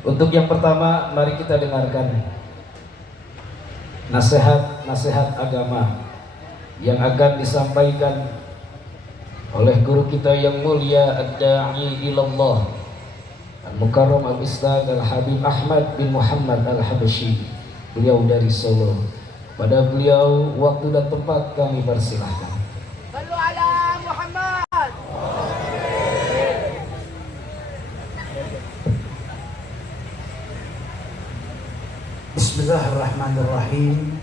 Untuk yang pertama, mari kita dengarkan nasihat-nasihat agama yang akan disampaikan oleh guru kita yang mulia Ad-Da'i Ilallah Al-Mukarram Al-Ustaz Al-Habib Ahmad bin Muhammad Al-Habasyi. Beliau dari Solo. Pada beliau waktu dan tempat kami persilahkan. Sallu ala Muhammad. Bismillahirrahmanirrahim.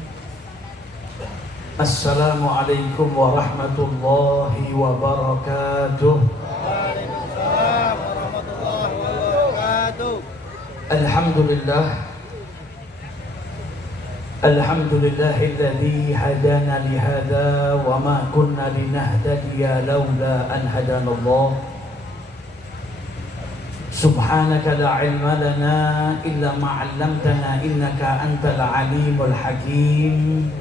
Assalamualaikum warahmatullahi wabarakatuh. Waalaikumsalam warahmatullahi wabarakatuh. Alhamdulillah. Alhamdulillahilladzi hadana lihada wa ma kunna linahtadiya laula an hadanallah. Subhanaka la ilma lana illa ma 'allamtana innaka antal alimul hakim.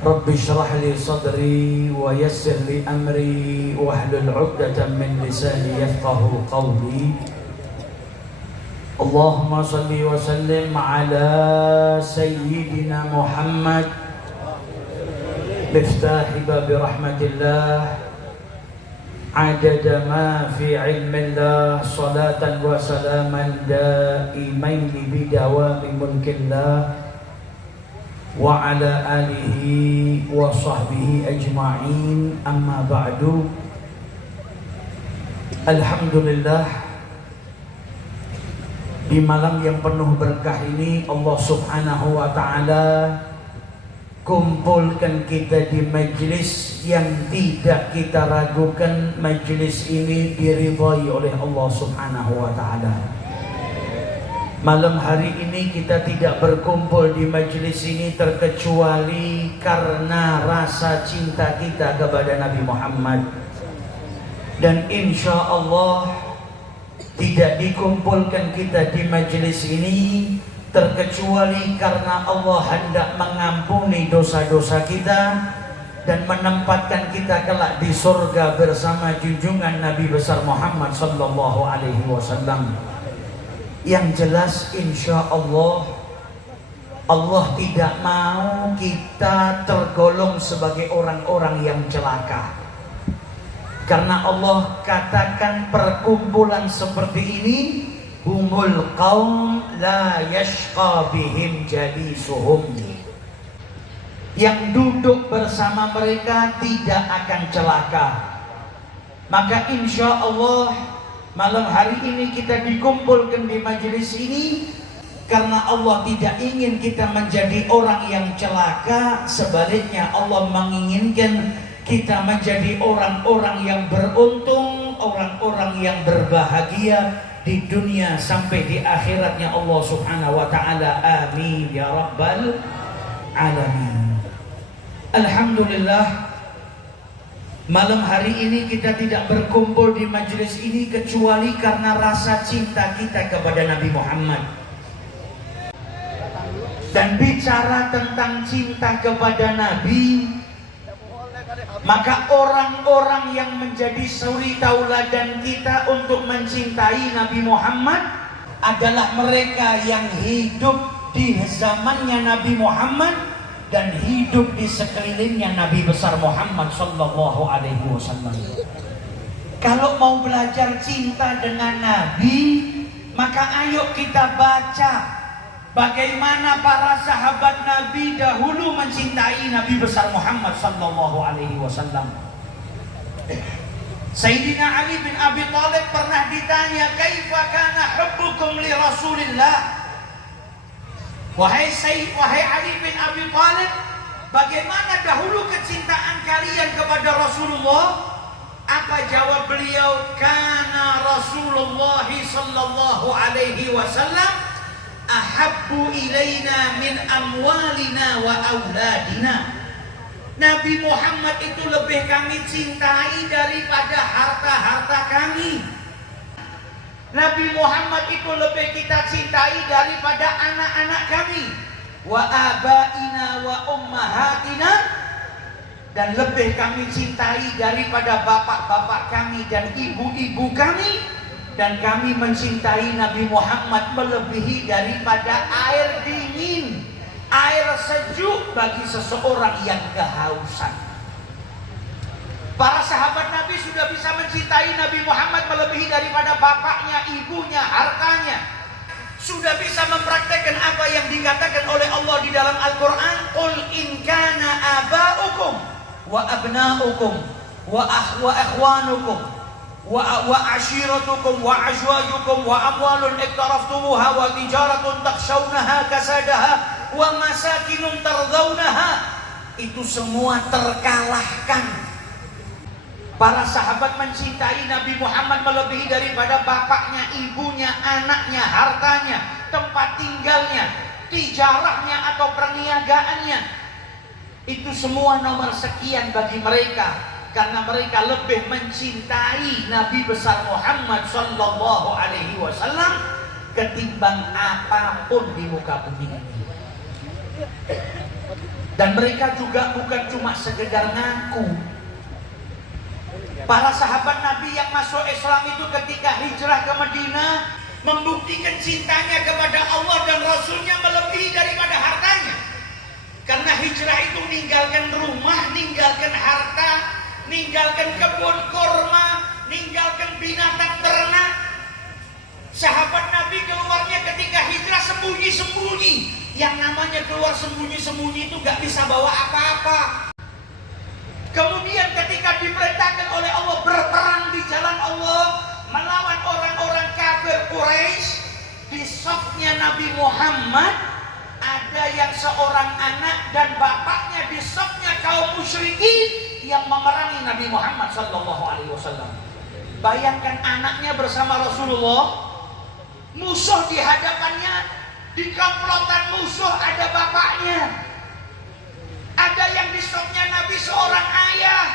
Rabbi shrah li sadri wa yassir li amri wahlul 'uqdatam min lisani yafqahu qawli. Allahumma salli wa sallim ala sayyidina Muhammad miftahi babi rahmatillah adada ma fi ilmillah salatan wa salaman daimaini bidawami mulkillah wa ala alihi wa sahbihi ajma'in, amma ba'du. Alhamdulillah, di malam yang penuh berkah ini Allah Subhanahu wa ta'ala kumpulkan kita di majlis yang tidak kita ragukan majlis ini diridhai oleh Allah Subhanahu wa ta'ala. Malam hari ini kita tidak berkumpul di majlis ini terkecuali karena rasa cinta kita kepada Nabi Muhammad. Dan insya Allah tidak dikumpulkan kita di majlis ini terkecuali karena Allah hendak mengampuni dosa-dosa kita dan menempatkan kita kelak di surga bersama junjungan Nabi besar Muhammad sallallahu alaihi wasallam. Yang jelas insya Allah, Allah tidak mau kita tergolong sebagai orang-orang yang celaka. Karena Allah katakan perkumpulan seperti ini humul qaum la yashqa bihim jalisuhum. Yang duduk bersama mereka tidak akan celaka. Maka insya Allah malam hari ini kita dikumpulkan di majelis ini karena Allah tidak ingin kita menjadi orang yang celaka. Sebaliknya Allah menginginkan kita menjadi orang-orang yang beruntung, orang-orang yang berbahagia di dunia sampai di akhiratnya Allah Subhanahu wa ta'ala. Amin ya rabbal alamin. Alhamdulillah, malam hari ini kita tidak berkumpul di majelis ini kecuali karena rasa cinta kita kepada Nabi Muhammad. Dan bicara tentang cinta kepada Nabi, maka orang-orang yang menjadi suri tauladan kita untuk mencintai Nabi Muhammad adalah mereka yang hidup di zamannya Nabi Muhammad dan hidup di sekelilingnya Nabi besar Muhammad sallallahu alaihi wasallam. Kalau mau belajar cinta dengan Nabi, maka ayo kita baca bagaimana para sahabat Nabi dahulu mencintai Nabi besar Muhammad sallallahu alaihi wasallam. Sayyidina Ali bin Abi Thalib pernah ditanya, "Kaifa kana hubbukum li Rasulillah?" Wahai Ali bin Abi Thalib, bagaimana dahulu kecintaan kalian kepada Rasulullah? Apa jawab beliau? Kana Rasulullah sallallahu alaihi wasallam ahabbu ilaina min amwalina wa auladina. Nabi Muhammad itu lebih kami cintai daripada harta-harta kami. Nabi Muhammad itu lebih kita cintai daripada anak-anak kami. Wa abaina wa ummahatina, dan lebih kami cintai daripada bapak-bapak kami dan ibu-ibu kami. dan kami mencintai Nabi Muhammad melebihi daripada air dingin, air sejuk bagi seseorang yang kehausan. Para sahabat Nabi sudah bisa mencintai Nabi Muhammad melebihi daripada bapaknya, ibunya, hartanya. Sudah bisa mempraktekkan apa yang dikatakan oleh Allah di dalam Al-Quran. Qul in kana aba'ukum wa abna'ukum wa ikhwanukum wa ashiratukum wa azwajukum wa amwalun iktaraftumuha wa tijaratun takshawnaha kasadaha wa masakinun tardawnaha. Itu semua terkalahkan. Para sahabat mencintai Nabi Muhammad melebihi daripada bapaknya, ibunya, anaknya, hartanya, tempat tinggalnya, tijarahnya atau perniagaannya. Itu semua nomor sekian bagi mereka, karena mereka lebih mencintai Nabi besar Muhammad sallallahu alaihi wasallam ketimbang apapun di muka bumi ini. Dan mereka juga bukan cuma sekedar ngaku. Para sahabat Nabi yang masuk Islam itu ketika hijrah ke Madinah membuktikan cintanya kepada Allah dan Rasulnya melebihi daripada hartanya. Karena hijrah itu meninggalkan rumah, meninggalkan harta, meninggalkan kebun kurma, meninggalkan binatang ternak. Sahabat Nabi keluarnya ketika hijrah sembunyi-sembunyi. Yang namanya keluar sembunyi-sembunyi itu gak bisa bawa apa-apa. Kemudian ketika diperintahkan oleh Allah berperang di jalan Allah melawan orang-orang kafir Quraisy, di safnya Nabi Muhammad ada yang seorang anak dan bapaknya di safnya kaum musyrikin yang memerangi Nabi Muhammad sallallahu alaihi wasallam. Bayangkan anaknya bersama Rasulullah, musuh di hadapannya, di komplotan musuh ada bapaknya. Ada yang di safnya Nabi seorang ayah,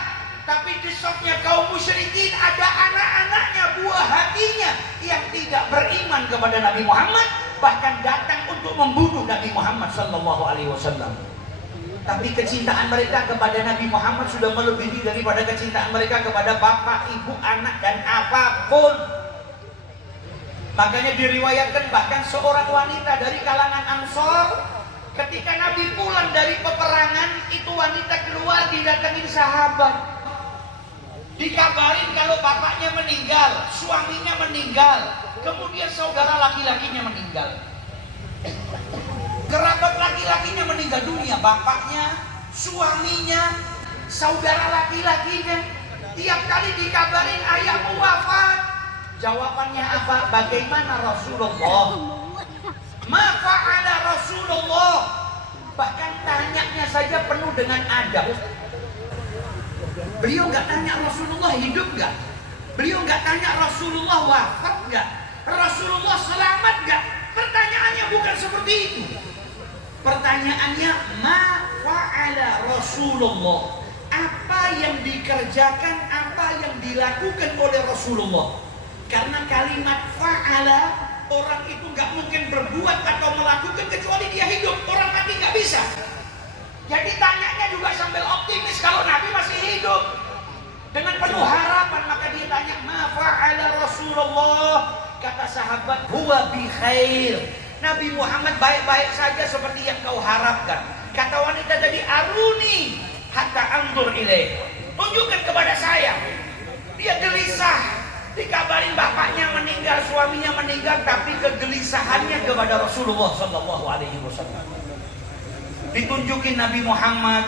tapi di safnya kaum musyrikin ada anak-anaknya, buah hatinya yang tidak beriman kepada Nabi Muhammad, bahkan datang untuk membunuh Nabi Muhammad sallallahu alaihi wasallam. Tapi kecintaan mereka kepada Nabi Muhammad sudah melebihi daripada kecintaan mereka kepada bapak, ibu, anak dan apapun. Makanya diriwayatkan bahkan seorang wanita dari kalangan Ansor ketika Nabi pulang dari peperangan, itu wanita keluar didatangin sahabat. Dikabarin kalau bapaknya meninggal, suaminya meninggal, kemudian saudara laki-lakinya meninggal. Kerabat laki-lakinya meninggal dunia, bapaknya, suaminya, saudara laki-lakinya. Tiap kali dikabarin ayahmu wafat, jawabannya apa? Bagaimana Rasulullah? Ma fa'ala Rasulullah. Bahkan tanyanya saja penuh dengan adab. Beliau nggak tanya Rasulullah hidup nggak, beliau nggak tanya Rasulullah wafat nggak, Rasulullah selamat nggak. Pertanyaannya bukan seperti itu. Pertanyaannya ma fa'ala Rasulullah. Apa yang dikerjakan, apa yang dilakukan oleh Rasulullah. Karena kalimat fa'ala, orang itu nggak mungkin berbuat atau melakukan kecuali dia hidup. Orang mati nggak bisa. Jadi tanyanya juga sambil optimis kalau Nabi masih hidup. Dengan penuh harapan maka dia tanya, ma fa'ala Rasulullah. Kata sahabat, huwa bi khair. Nabi Muhammad baik-baik saja seperti yang kau harapkan. Kata wanita tadi, aruni hatta anzur ilaih. Tunjukkan kepada saya. Dia gelisah. Dikabarin bapaknya meninggal, suaminya meninggal, tapi kegelisahannya kepada Rasulullah sallallahu alaihi wasallam. Ditunjukin Nabi Muhammad,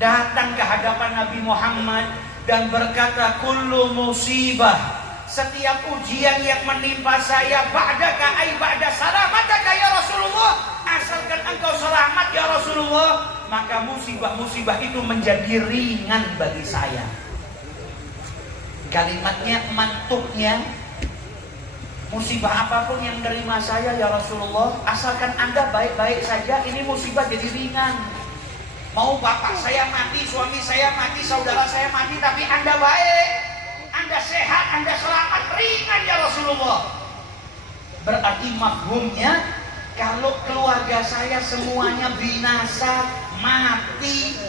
datang ke hadapan Nabi Muhammad dan berkata, kullu musibah, setiap ujian yang menimpa saya ba'daka ai ba'da salamataka ya Rasulullah, asalkan engkau selamat ya Rasulullah, maka musibah-musibah itu menjadi ringan bagi saya. Kalimatnya, mantuknya, musibah apapun yang terima saya ya Rasulullah, asalkan Anda baik-baik saja, ini musibah jadi ringan. Mau bapak saya mati, suami saya mati, saudara saya mati, tapi Anda baik, Anda sehat, Anda selamat, ringan ya Rasulullah. Berarti mafhumnya, kalau keluarga saya semuanya binasa, mati,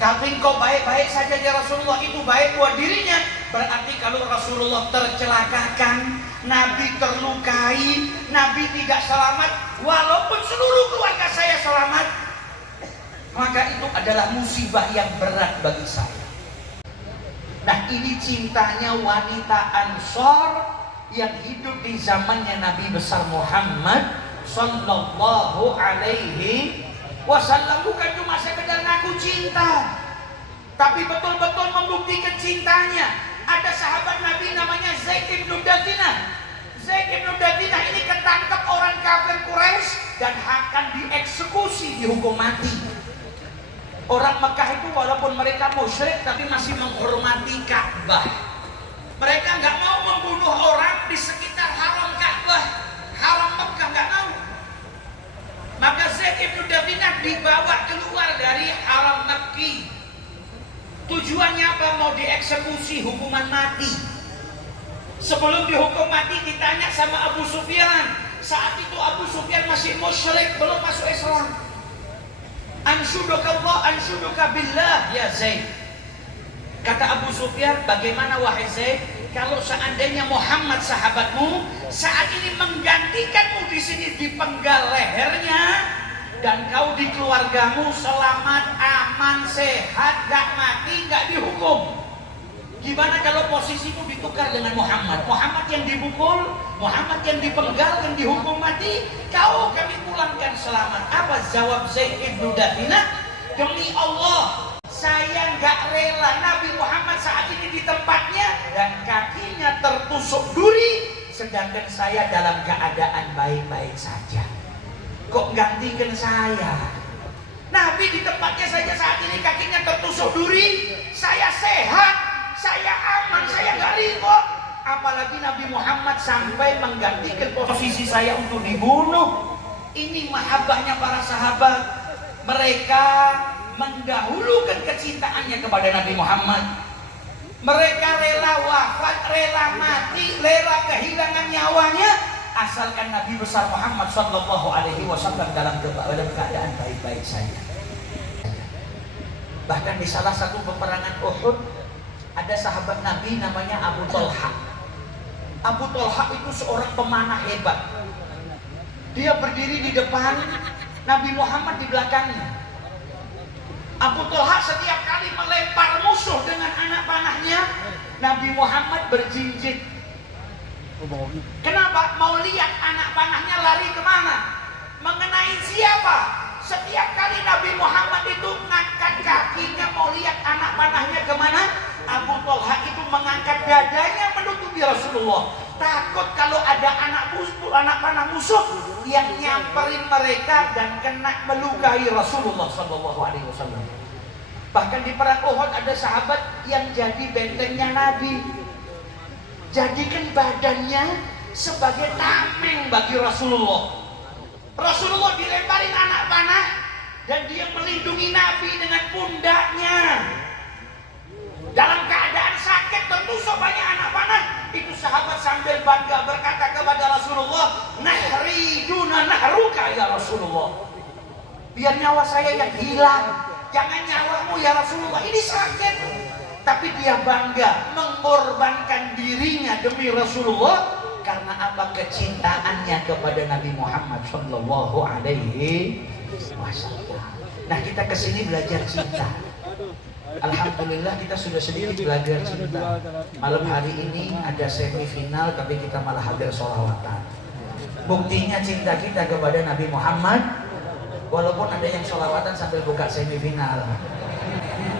tapi engkau baik-baik saja ya Rasulullah, itu baik buat dirinya, Berarti kalau Rasulullah tercelakakan, Nabi terlukai, Nabi tidak selamat, walaupun seluruh keluarga saya selamat, maka itu adalah musibah yang berat bagi saya. Nah, ini cintanya wanita Ansor yang hidup di zamannya Nabi besar Muhammad sallallahu alaihi wasallam. Bukan cuma sekedar ngaku cinta, tapi betul-betul membuktikan cintanya. Ada sahabat Nabi namanya Zaid bin Dathina. Zaid bin Dathina ini ketangkep orang kafir Quraisy dan akan dieksekusi, dihukum mati. Orang Mekah itu walaupun mereka musyrik tapi masih menghormati Ka'bah. Mereka nggak mau membunuh orang di sekitar haram Ka'bah, haram Mekah, nggak mau. Maka Zaid bin Dathina dibawa keluar dari haram Mekki. Tujuannya apa? Mau dieksekusi, hukuman mati. Sebelum dihukum mati ditanya sama Abu Sufyan. Saat itu Abu Sufyan masih musyrik, belum masuk Islam. Anshuduka Allah, anshuduka billah ya Zaid. Kata Abu Sufyan, bagaimana wahai Zaid, kalau seandainya Muhammad sahabatmu saat ini menggantikanmu di sini dipenggal lehernya, dan kau di keluargamu selamat, aman, sehat, gak mati, gak dihukum. Gimana kalau posisimu ditukar dengan Muhammad? Muhammad yang dipukul, Muhammad yang dipenggal, yang dihukum mati, kau kami pulangkan selamat. Apa jawab Zaid bin Dathina? Demi Allah, saya gak rela Nabi Muhammad saat ini di tempatnya dan kakinya tertusuk duri, sedangkan saya dalam keadaan baik-baik saja. Kok gantikan saya? Nabi di tempatnya saja saat ini kakinya tertusuk duri, saya sehat, saya aman, saya gak ribut. Apalagi Nabi Muhammad sampai menggantikan posisi saya untuk dibunuh. Ini mahabbahnya para sahabat. Mereka mendahulukan kecintaannya kepada Nabi Muhammad. Mereka rela wafat, rela mati, rela kehilangan nyawanya, asalkan Nabi besar Muhammad sallallahu alaihi wasallam dalam keadaan baik-baik saja. Bahkan di salah satu peperangan Uhud ada sahabat Nabi namanya Abu Talha. Abu Talha itu seorang pemanah hebat. Dia berdiri di depan, Nabi Muhammad di belakangnya. Abu Talha setiap kali melempar musuh dengan anak panahnya, Nabi Muhammad berjinjit. Kenapa? Mau lihat anak panahnya lari kemana, mengenai siapa. Setiap kali Nabi Muhammad itu mengangkat kakinya mau lihat anak panahnya kemana, Abu Talha itu mengangkat dadanya menutupi Rasulullah. Takut kalau ada anak panah musuh yang nyamperin mereka dan kena melukai Rasulullah SAW. Bahkan di perang Uhud ada sahabat yang jadi bentengnya Nabi. Jadikan badannya sebagai tameng bagi Rasulullah. Rasulullah dilemparin anak panah dan dia melindungi Nabi dengan pundaknya. Dalam keadaan sakit tertusuk banyak anak panah, itu sahabat sambil bangga berkata kepada Rasulullah, "Nahri duna nahruka ya Rasulullah." Biar nyawa saya yang hilang, jangan nyawamu ya Rasulullah. Ini sakit. Tapi dia bangga mengorbankan dirinya demi Rasulullah. Karena apa? Kecintaannya kepada Nabi Muhammad sallallahu alaihi wasallam. Nah, kita kesini belajar cinta. Alhamdulillah kita sudah sedikit belajar cinta. Malam hari ini ada semifinal tapi kita malah hadir sholawatan. Buktinya cinta kita kepada Nabi Muhammad. Walaupun ada yang sholawatan sambil buka semifinal,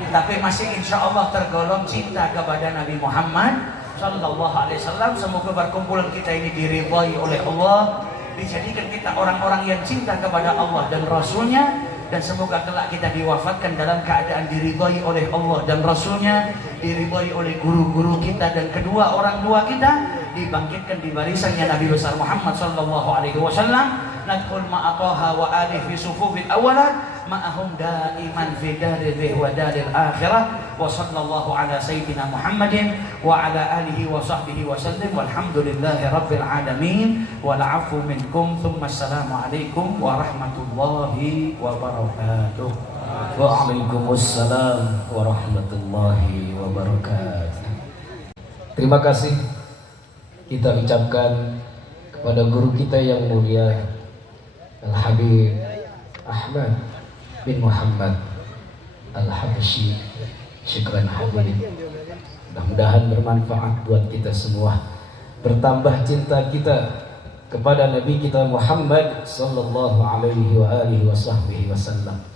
tapi masih insya Allah tergolong cinta kepada Nabi Muhammad sallallahu alaihi wasallam. Semoga perkumpulan kita ini diridhai oleh Allah, dijadikan kita orang-orang yang cinta kepada Allah dan Rasulnya, dan semoga kelak kita diwafatkan dalam keadaan diridhai oleh Allah dan Rasulnya, diridhai oleh guru-guru kita dan kedua orang tua kita, dibangkitkan di barisannya Nabi besar Muhammad sallallahu alaihi wasallam. Nadkhul ma'ataha wa alih fi sufufil awalat ma'ahum daiman fi daril wa daril akhirah. Wa sallallahu ala sayyidina Muhammadin wa ala alihi wa sahbihi wa sallim walhamdulillahi rabbil alamin wal afu minkum thumma assalamu alaikum warahmatullahi wabarakatuh. Waalaikumsalam warahmatullahi wabarakatuh. Terima kasih kita ucapkan kepada guru kita yang mulia Al-Habib Ahmad bin Muhammad Al-Habsyi. Syukran hadirin. Mudah-mudahan bermanfaat buat kita semua. Bertambah cinta kita kepada Nabi kita Muhammad sallallahu alaihi wa alihi wasallam.